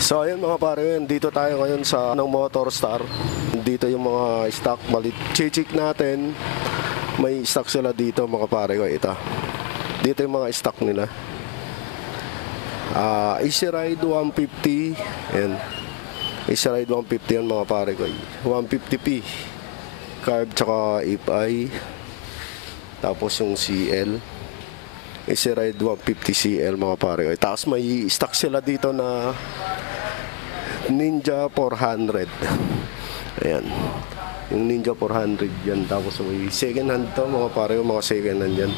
So ayun mga pare, dito tayo ngayon sa ng Motorstar. Dito yung mga stock, balit check natin. May stock sila dito mga pare ko. Ito. Dito yung mga stock nila. Easy Ride 150. Ayan. Easy Ride 150 yan mga pare ko. 150p. Carb tsaka FI. Tapos yung CL. Easy Ride 150 CL mga pare ko. Tapos may stock sila dito na Ninja 400. Ayan. Yung Ninja 400 yan. Tapos may second hand to mga pare ko. Mga second hand yan.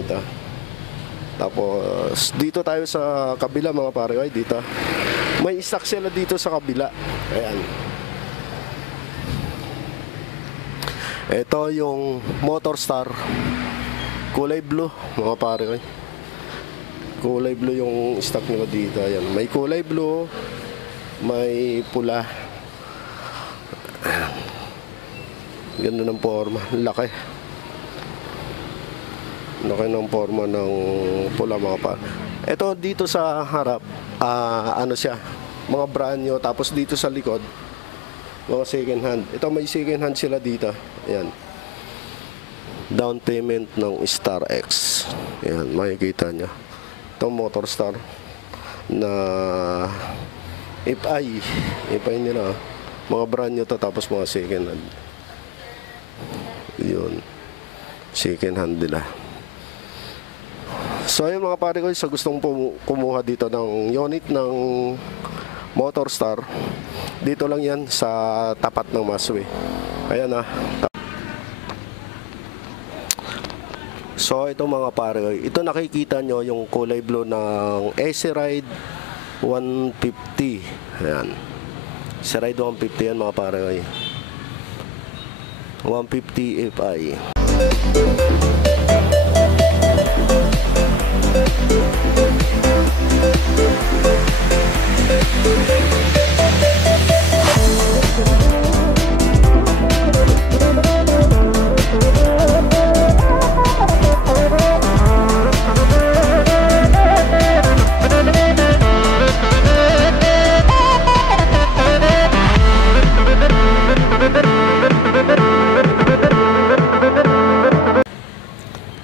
Ito. Tapos dito tayo sa kabila mga pare ko. Dito. May stock sila dito sa kabila. Ayan. Ito yung Motorstar. Kulay blue mga pare ko. Kulay blue yung stock nila dito. Ayan. May kulay blue. May pula. Ganda ng forma. Laki. Laki ng forma ng pula mga pa. Ito dito sa harap, ano siya, mga brand new. Tapos dito sa likod, mga second hand. Ito may second hand sila dito. Ayan. Down payment ng Star X. Ayan, makikita nyo. Itong Motorstar na FI nila. Mga brand new to, tapos mga second hand. Yun. Second hand nila. So ayun mga pare ko, sa gustong kumuha dito ng unit ng Motorstar, dito lang yan sa tapat ng Masway. Ayan ah. So ito mga pare ko, ito nakikita nyo yung kulay blue ng Easy Ride 150. Ayan. Easy Ride 150 yan mga pare ko. 150 FI.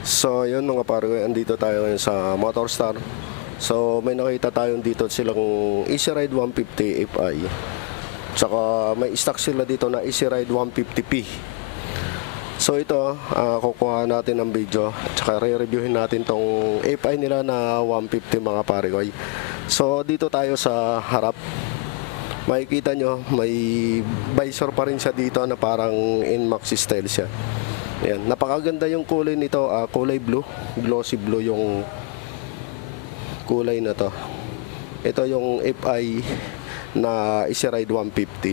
So yun mga pare ko, andito tayo ngayon sa Motorstar. So may nakita tayong dito silang Easy Ride 150 FI. Tsaka may stock sila dito na Easy Ride 150p. So ito, kukuha natin ng video. Tsaka re-reviewin natin tong FI nila na 150 mga pare ko. So dito tayo sa harap. Makikita nyo, may visor pa rin siya dito na parang Inmax style siya. Ayan, napakaganda yung kulay nito, kulay blue, glossy blue yung kulay na to. Ito yung FI na Easy Ride 150.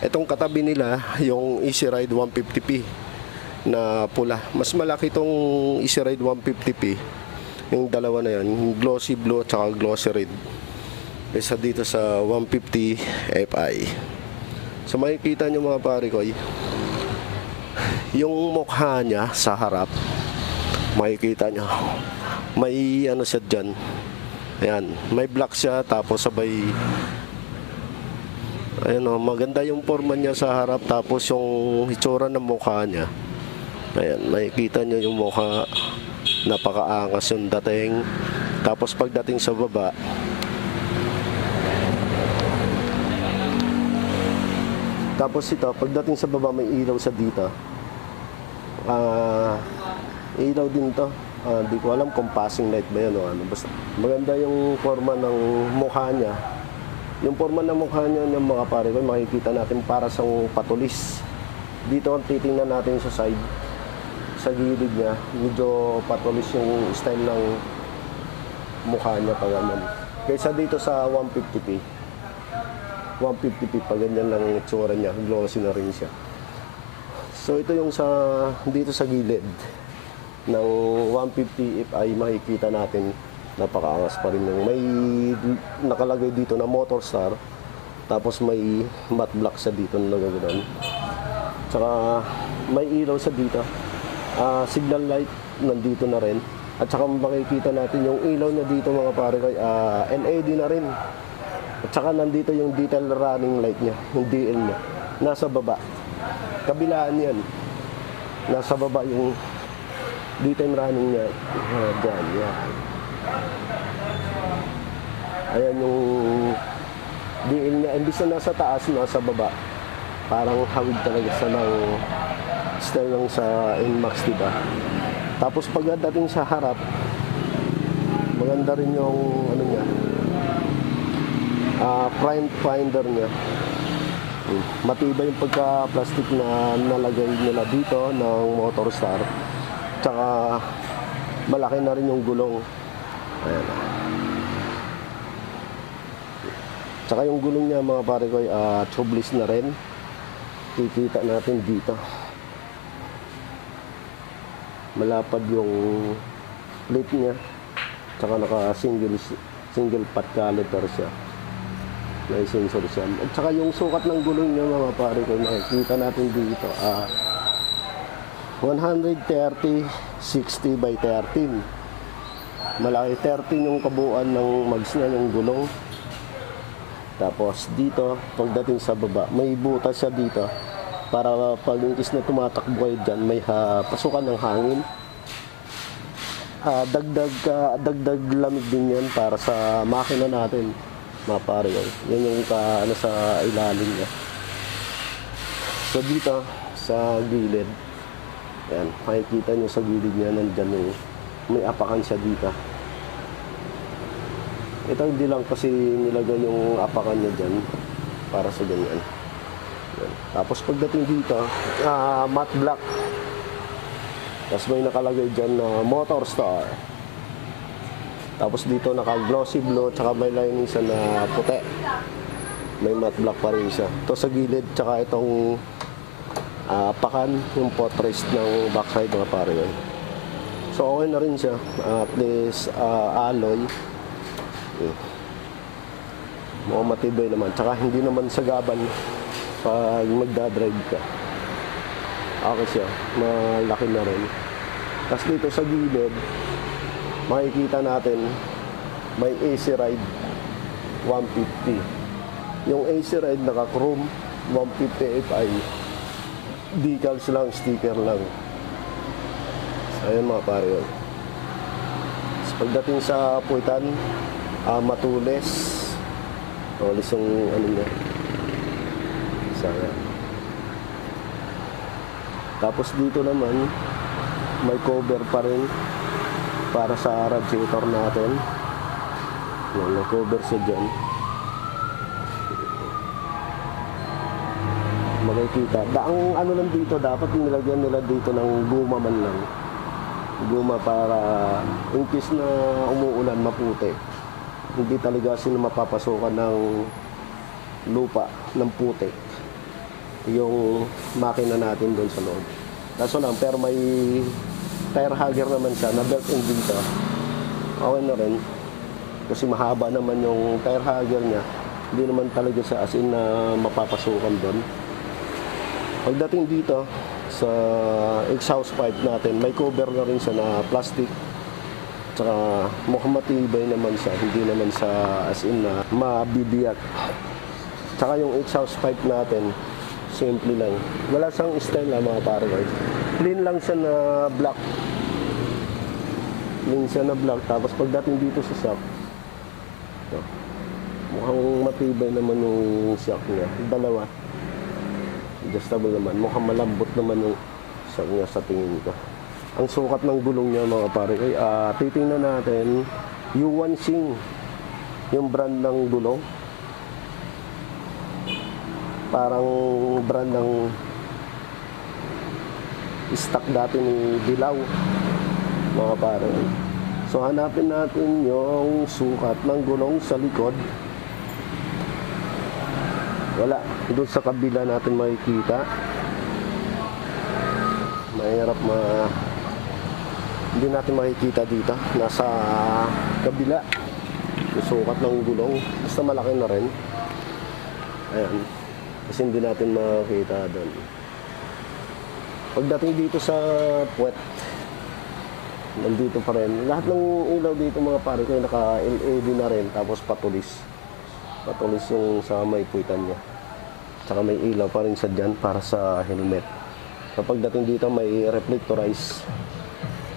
Itong katabi nila, yung Easy Ride 150p na pula. Mas malaki itong Easy Ride 150p. Yung dalawa na yan, yung glossy blue at saka glossy red. Kaysa dito sa 150 FI. So makikita nyo mga pare ko, yung mukha niya sa harap, makikita nyo may ano siya dyan. Ayan, may black siya, tapos sabay ayan o, maganda yung forma niya sa harap. Tapos yung itsura ng mukha niya, ayan, makikita nyo yung mukha, napakaangas yung dating. Tapos pagdating sa baba, tapos ito, pagdating sa baba may ilaw sa dito. Ilaw din to. Di ko alam kung passing light ba yan o ano. Basta maganda yung forma ng mukha niya. Yung forma ng mukha niya ng mga pare ko, makikita natin para sa patulis. Dito ang titingnan natin sa side. Sa gilid niya, medyo patulis yung style ng mukha niya pag ganun. Kaysa dito sa 150p. 150p pa ganyan lang yung itsura niya, glossy na rin siya. So ito yung sa dito sa gilid ng 150 FI, makikita natin napakaangas pa rin yung may nakalagay dito na Motorstar, tapos may matte black sa dito na nagagano'n. Tsaka may ilaw sa dito, signal light nandito na rin. At saka makikita natin yung ilaw niya dito mga pare, LED na rin. At saka nandito yung detail running light niya, yung DL niya. Nasa baba. Kabilaan yan. Nasa baba yung detail running niya. Dyan, yan. Ayan yung DL niya. Hindi sa nasa taas, nasa baba. Parang hawig talaga sa ng style lang sa NMAX, diba? Tapos pagdating sa harap, maganda rin yung ano niya, front finder niya. Matibay yung pagka-plastic na nalagay nila dito ng Motorstar. Tsaka malaki na rin yung gulong. Ayan. Tsaka yung gulong niya mga pare ko ay tubeless na rin. Kikita natin dito. Malapad yung plate niya. Tsaka naka single pot caliper siya. May sensor siya. At saka yung sukat ng gulong niya mga pare ko, nakikita natin dito. 130/60 by 13. Malaki 13 yung kabuuan ng mags niya, yung gulong. Tapos dito, pagdating sa baba, may butas siya dito. Para pag inkis na tumatakbo kayo dyan, may pasukan ng hangin. Dagdag lamig din yan para sa makina natin. Mga pare ko. Yan yung ano sa ilalim niya. So dito, sa gilid, yan, makikita nyo sa gilid niya, nandyan yung may apakan siya dito. Ito hindi lang kasi nilagay yung apakan niya dyan para sa ganyan. Yan. Tapos pagdating dito, matte black. Tapos may nakalagay dyan na Motorstar. Tapos dito naka-glossy blue, tsaka may lining siya na puti. May matte black pa rin siya. Ito sa gilid, tsaka itong pakan, yung footrest ng backside mga pare. So okay na rin siya. At least alloy. Mukhang matibay naman. Tsaka hindi naman sagaban pag magdadrive ka. Okay siya. Malaki na rin. Tapos dito sa gilid, makikita natin may AC Ride 150. Yung AC Ride naka-chrome 150 Fi. Decals lang, sticker lang. So, ayan mga pare yun. So, pagdating sa puwitan, matulis. Matulis yung ano niya. Sayang. Tapos dito naman, may cover pa rin para sa radiator natin. May cover siya dyan. Makikita. Ang ano lang dito, dapat nilagyan nila dito ng guma man lang. Guma para in case na umuulan, maputi. Hindi talaga sila mapapasukan ng lupa, ng puti. Yung makina natin doon sa loob. Kaso lang, pero may tire hugger naman siya na built-in dito. Okay na rin. Kasi mahaba naman yung tire hugger niya. Hindi naman talaga siya as in na mapapasukan doon. Pagdating dito sa exhaust pipe natin, may cover na rin siya na plastic. Tsaka mukhang matibay naman siya. Hindi naman siya as in na mabibiyak. Tsaka yung exhaust pipe natin, simple lang. Wala siyang style na mga pare. Clean lang siya na black. Clean siya na black. Tapos pagdating dito sa shock, mukhang matibay naman yung shock niya. Dalawa. Adjustable naman. Mukhang malambot naman yung shock niya sa tingin ko. Ang sukat ng gulong niya mga pare. Titingnan natin U1 Sing. Yung brand ng gulong. Parang brand ng stock dati ni Dilaw mga pare. So hanapin natin yung sukat ng gulong sa likod. Wala. Doon sa kabila natin makikita. Mahirap hindi natin makikita dito. Nasa kabila yung sukat ng gulong. Basta malaki na rin. Ayan. Kasi hindi natin makita doon. Pagdating dito sa puwet, nandito pa rin. Lahat ng ilaw dito mga pare ko naka-LED na rin, tapos patulis. Patulis yung sa may puwitan niya. Tsaka may ilaw pa rin sa dyan para sa helmet. Kapag dating dito may reflectorize.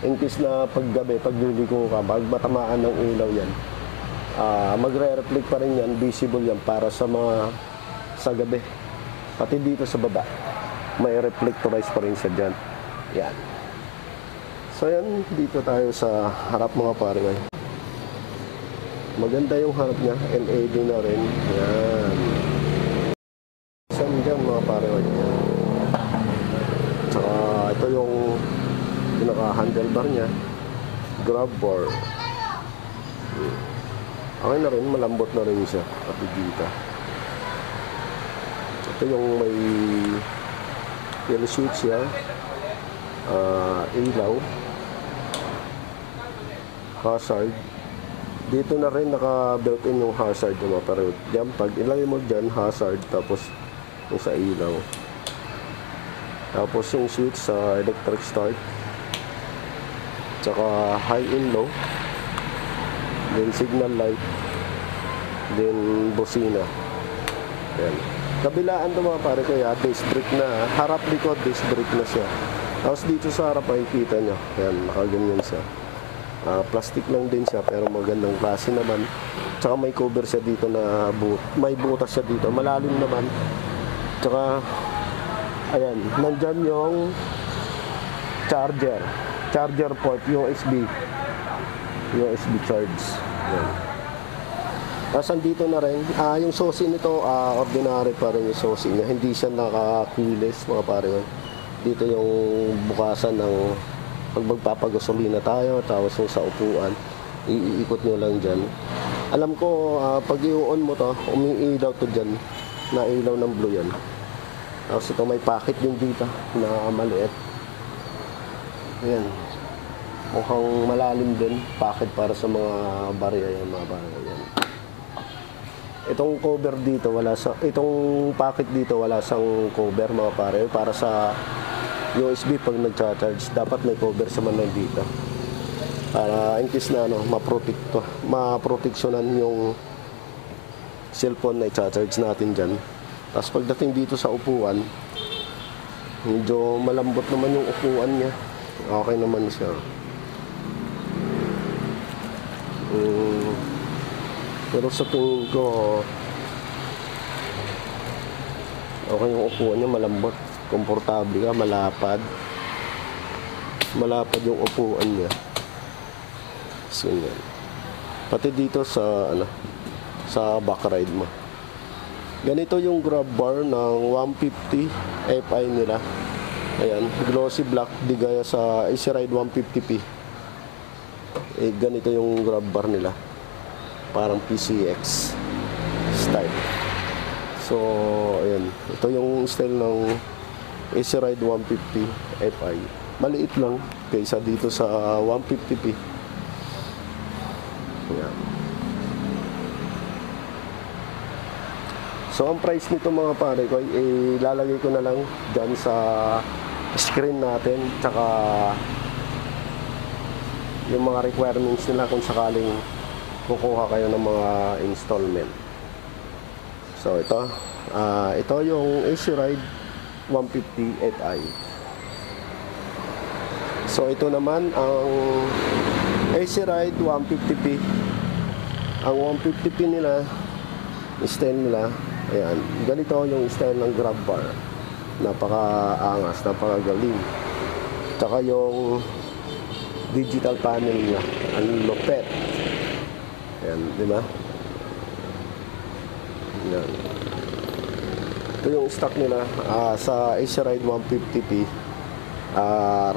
In case na paggabi, pag liliko ka, pag matamaan ng ilaw yan, magre-reflect pa rin yan, visible yan para sa mga sa gabi. Pati dito sa baba, may reflectorize pa rin siya dyan. Yan. So yan, dito tayo sa harap mga pare ngayon. Maganda yung harap niya, LED na rin. Yan. Saan dyan mga pare ngayon. Tsaka ito yung pinaka-handlebar niya. Grab bar. Okay na rin, malambot na rin siya. Pati dito. Ito yung may yellow switch siya. Ilaw. Hazard. Dito na rin naka-built-in yung hazard mo. Pero yan, pag ilagay mo dyan, hazard. Tapos yung sa ilaw. Tapos yung switch sa electric start. Tsaka high and low. Then signal light. Then busina. Yan. Kabilaan ito mga pare kaya disc brake na. Harap likod disc brake na siya. Tapos dito sa harap ay kita nyo. Yan, nakaganyan siya. Plastic lang din siya pero magandang klase naman. Tsaka may cover siya dito na may butas siya dito. Malalim naman. Tsaka ayan, nandyan yung charger port, USB charge. Ayan. Tapos andito na rin, yung sosi nito, ordinary pa rin yung sosi niya. Hindi siya naka-keyless mga pare. Dito yung bukasan ng pag magpapagasolina tayo, tapos yung sa upuan, iikot nyo lang dyan. Alam ko, pag i-on mo to, umiilaw to dyan, na ilaw ng blue yan. Tapos ito may pocket din dito na maliit. Ayan. Mukhang malalim din. Pocket para sa mga barya yan, mga barya yan. Itong cover dito, itong pocket dito, wala sang cover mga pare. Para sa USB pag nag-charge, dapat may cover sa man dito. Para in case na maproteksyonan yung cellphone na i-charge natin dyan. Tapos pagdating dito sa upuan, medyo malambot naman yung upuan niya. Okay naman siya. Pero sa tingin ko, okay yung upuan niya, malambot. Komportable ka, malapad. Malapad yung upuan niya. So, yan. Pati dito sa back ride mo. Ganito yung grab bar ng 150 Fi nila. Ayan, glossy black, di gaya sa Easy Ride 150p. Ganito yung grab bar nila. Parang PCX style. So, ayan. Ito yung style ng Easy Ride 150 Fi. Maliit lang kaysa dito sa 150p. Ayan. So, ang price nito mga pare ko, ilalagay ko na lang dyan sa screen natin. Tsaka yung mga requirements nila kung sakaling kukuha kayo ng mga installment. So, ito yung Easy Ride 150 Fi. So, ito naman ang Easy Ride 150p. Ang 150p nila, style nila, ayan, ganito yung style ng grab bar. Napaka-angas, napakagaling. Tsaka yung digital panel niya, ang lupet. Ayan, di ba? Ayan. Ito yung stock nila sa Easy Ride 150p.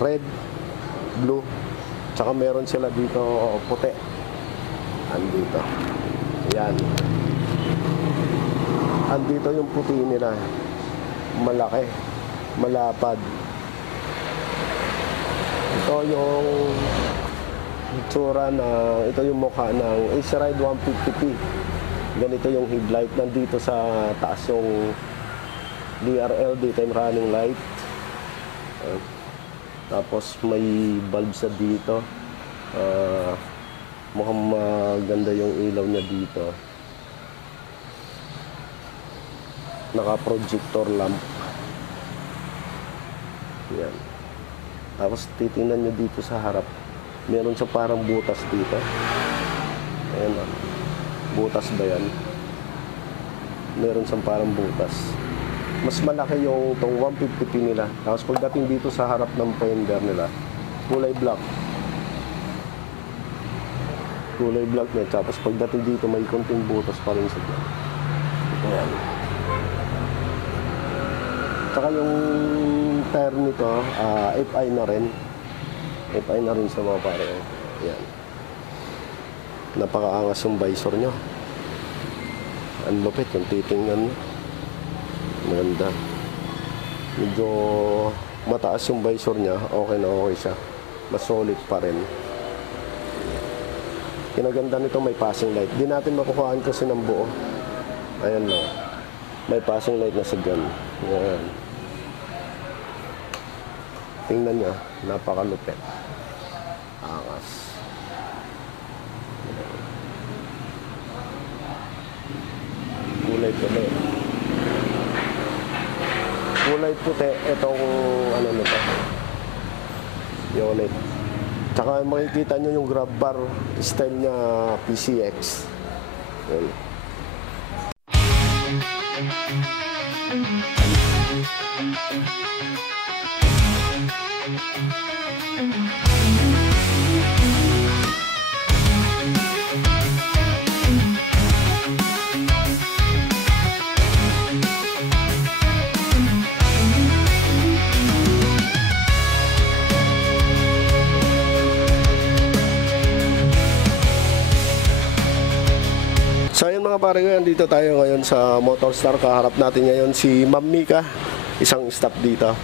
Red, blue, tsaka meron sila dito puti. Andito. Ayan. Andito yung puti nila. Malaki. Malapad. Ito yung itsura ito yung mukha ng Easy Ride 150p. Ganito yung headlight. Nandito sa taas yung DRL, daytime running light. Tapos may bulb sa dito. Mukhang maganda yung ilaw niya dito. Naka-projector lamp. Yan. Tapos titingnan nyo dito sa harap. Meron sa parang butas dito. Ayan o. Butas ba yan? Meron sa parang butas. Mas malaki yung itong 150p nila. Tapos pagdating dito sa harap ng fender nila, kulay black. Kulay black na. Tapos pagdating dito, may konting butas pa rin sa black. Ayan. Tsaka yung tire nito, FI na rin. FI na rin sa mga pare. Ayan. Napakaangas yung visor nyo. Ang lupit yung titingnan nyo. Maganda. Medyo mataas yung visor niya. Okay na okay siya. Mas solid pa rin. Kinaganda nito may passing light. Di natin makukuhaan kasi ng buo. Ayan na. May passing light na sa dyan. Ayan. Tingnan nyo. Napakalupit. Angas. Kulay puti. Kulay puti. Itong ano nito. Unit. Tsaka makikita nyo yung grab bar style niya PCX. Yan. So ayun mga pare ko, dito tayo ngayon sa Motorstar. Kaharap natin ngayon si Ma'am Mika, isang staff dito.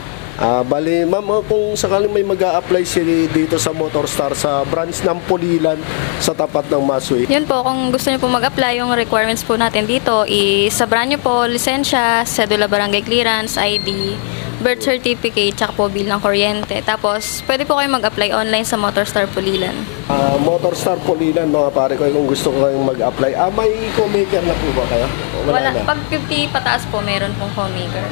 Bali, ma'am, kung sakaling may mag-a-apply dito sa Motorstar sa branch ng Pulilan sa tapat ng Masui. Yun po, kung gusto niyo po mag-apply, yung requirements po natin dito is sa brand nyo po, lisensya, cedula barangay clearance, ID, birth certificate, tsaka po bill ng kuryente. Tapos, pwede po kayo mag-apply online sa Motorstar Pulilan. Motorstar Pulilan, mga pare ko, kung gusto ko kayong mag-apply. May co-maker na po ba kayo? Wala. Na. Pag 50 pataas po, meron pong co-maker.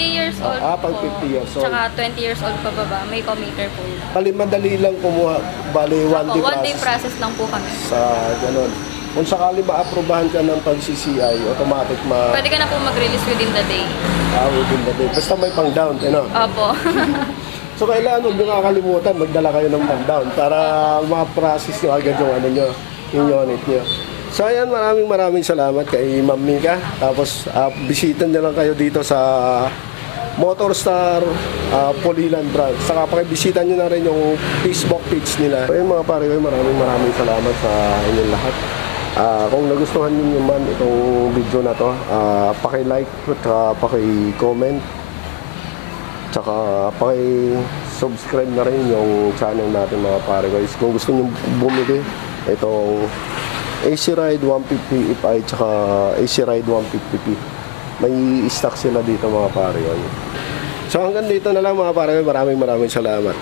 50 years old pag po, 50 years old. tsaka 20 years old pa baba, may co-maker po yun. Bali, madali lang kumuha. Bali, One day process lang po kami. Sa ganun. Kung sakali ma-aprobahan ka ng pag-CCI, automatic Pwede ka na po mag-release within the day. within the day. Basta may pang-down, Opo. So kailangan huwag nyo kakalimutan, magdala kayo ng pang-down para ma-process nyo agad yung yung unit nyo. So ayan, maraming salamat kay Ma'am Mika. Tapos bisitan nyo lang kayo dito sa Motorstar Pulilan branch. Saka pakibisita nyo na rin yung Facebook page nila. So ayun mga pare ko, maraming salamat sa inyong lahat. Kung nagustuhan niyo man itong video na to, paki-like at paki-comment. Tsaka paki-subscribe na rin yung channel natin mga pare guys. Kung gusto niyo bumili itong AC Ride 150 FI tsaka AC Ride 150P, may stock sila dito mga pare guys. So hanggang dito na lang mga pare guys. Maraming salamat.